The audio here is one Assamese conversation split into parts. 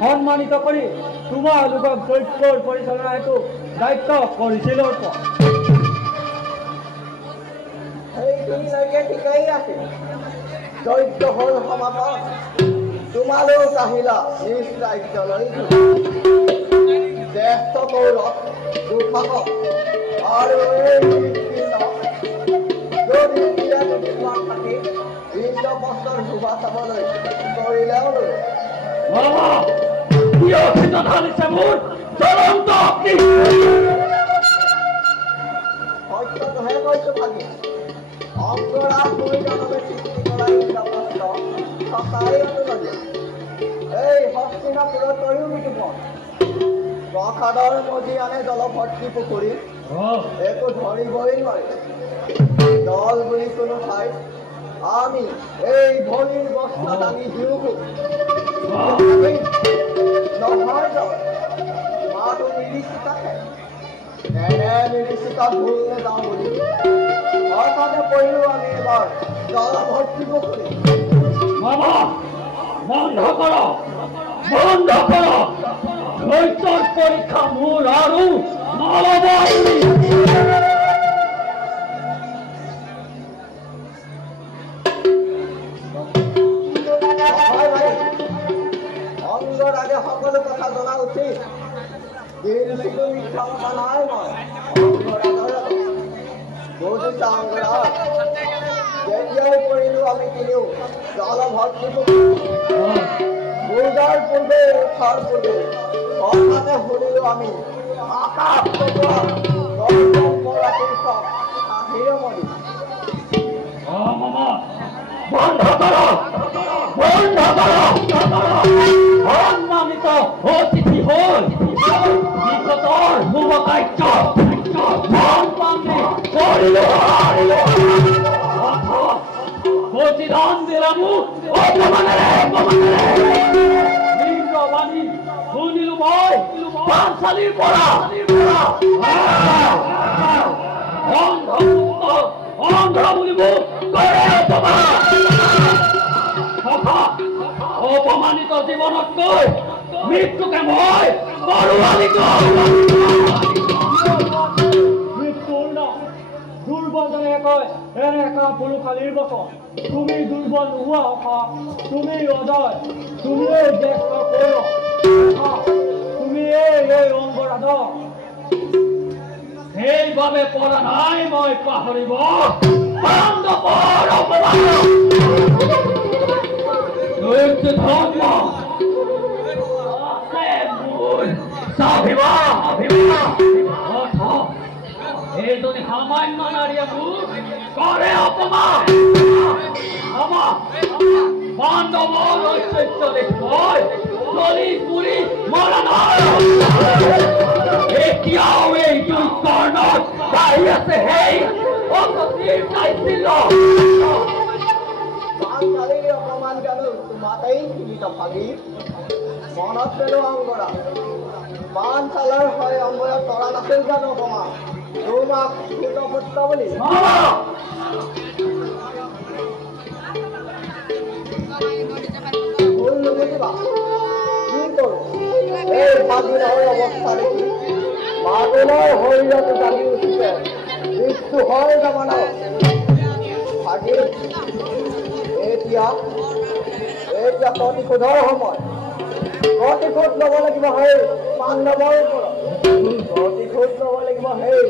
সন্মানিত কৰি তোমালোকক দৈত্যৰ পৰিচালনা হেতু দায়িত্ব কৰিছিল। সেইখিনিলৈকে ঠিকেই আছে। দৈত্য হ'ল সমাপন। তোমালোক আহিলা নিজ ৰাজ্যলৈ। জ্যেষ্ঠ কৌৰৱ দুঃশাসক আৰু এই যদি দুদিনমান থাকি ইন্দ্ৰপ্ৰস্থৰ শোভা চাবলৈ কৰিলেও লৈ সত্যটোহে কৈছো ভাগি। অংগৰাজ দুইজনলৈ সৃষ্টি কৰা ইন্দ্ৰপ্ৰস্থ সঁচাই অনুমতি। এই হস্তিনাপুৰত তয়ো বিতুপন প্ৰসাদৰ মজিয়ানে জলভৰ্তি পুখুৰী একো ধৰিবই নোৱাৰি। দল বুলি কোনো ঠাই আমি এই ভৰিৰ বস্তা দাঙি দিওঁ নহয় মাটো নিৰীক্ষিতাহে এনে নিৰীক্ষিতাত ভুল নেযাওঁ বুলি হঠাতে পৰিলো আমি এবাৰ জলভৰ্তি পুখুৰী। বন্ধ কৰ ধৈৰ্যৰ পৰীক্ষা মোৰ আৰু অংগৰাজে সকলো কথা জনা উচিত। কিন্তু মিথ্যা কথা নাই মই বুজিছা অংগৰাজ। যেতিয়াই কৰিলো আমি কিনিও জলভৰ্তি পূজাৰ পূৰ্বে উঠাৰ পূৰ্বে হঠাতে শুনিলো আমি আকাশ হিৰমণি। সন্মানিত অতিথি হ'ল বিগতৰ শুভ কাৰ্য প্ৰতিদান দিলা মোক অপমানেৰে। ইন্দ্ৰবাণী শুনিলো মই পাঞ্চালীৰ পৰা অন্ধ বুলিব কৰে অপমানিত জীৱনতকৈ মৃত্যুকে মই মৃত্যুৰ নাম দুৰ্বলজনে কয় এনে কাম পুৰুষালীৰ বচন তুমি দুৰ্বল নোহোৱা অখা তুমি অজয় তুমি জ্যেষ্ঠ তুমি এই অংগৰাধ সেইবাবে পৰা নাই মই পাহৰিব পাণ্ডৱৰ অপমান ধৰ্ম এইজনী সামান্য নাৰীয়ে মোক কৰে অপমান পাণ্ডৱৰ ঐশ্বৰ্য দেখিবলৈ চলি পুৰি মৰা নাই এতিয়াও এই দুই কৰ্ণত বাঢ়ি আছে সেই অসতীৰ চাইছিল পাঞ্চালীৰ অপমান জানো তোমাতেই তুলিত ভাগি মনত পেলোৱা অংগৰা পাঞ্চালৰ হয় অংগৰা তৰা নাছিল জানো অপমান তোমাক পুত্ৰ বুলি ভুল নুবুজিবা কি কৰো এই ভাগিনৰ অৱস্থা দেখি মাগুনৰ শৰীৰত জাগি উঠিছে মৃত্যু হয় জামানৰ ভাগি এতিয়া প্ৰতিশোধৰ সময় প্ৰতিশোধ ল'ব লাগিব সেই পাণ্ডৱৰ ওপৰত প্ৰতিশোধ ল'ব লাগিব সেই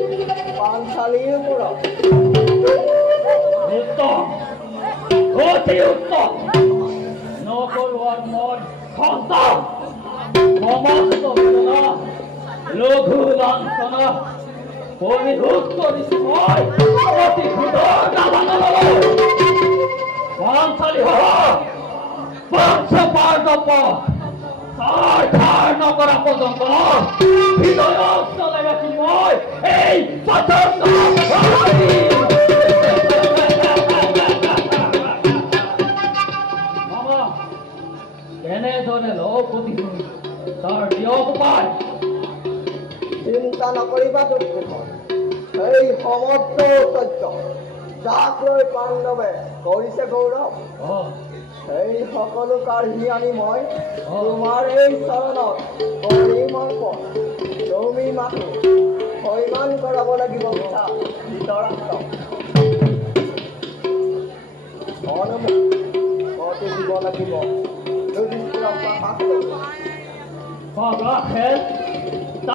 পাঞ্চালীৰ ওপৰত উত্তম অতি উত্তম নকৰোৱাৰ মই সন্তান সমস্ত বেদনা লঘু লাঞ্ছনা পৰিশোধ কৰিছো মই প্ৰতিশোধৰ দাবানলৈ পাঞ্চালী পঞ্চপাণ্ডৱ সাৰ নকৰা পৰ্যন্ত হৃদয়ত চলাই ৰাখি মই এই মামা কেনেদৰে লগ প্ৰতিশোধ তাৰ দিয়ক উপায় চিন্তা নকৰিবা দুৰ্যোধন সেই সমগ্ৰ ঐশ্বৰ্য যাক লৈ পাণ্ডৱে কৰিছে গৌৰৱ সেই সকলো কাঢ়ি আনি মই তোমাৰ এই চৰণত কৰিম অৰ্পণ তুমি মাথো সৈমান কৰাব লাগিব মিঠা ধৃতৰাষ্ট্ৰ অনুমতি গতি দিব লাগিব যুধিষ্ঠিৰক খেল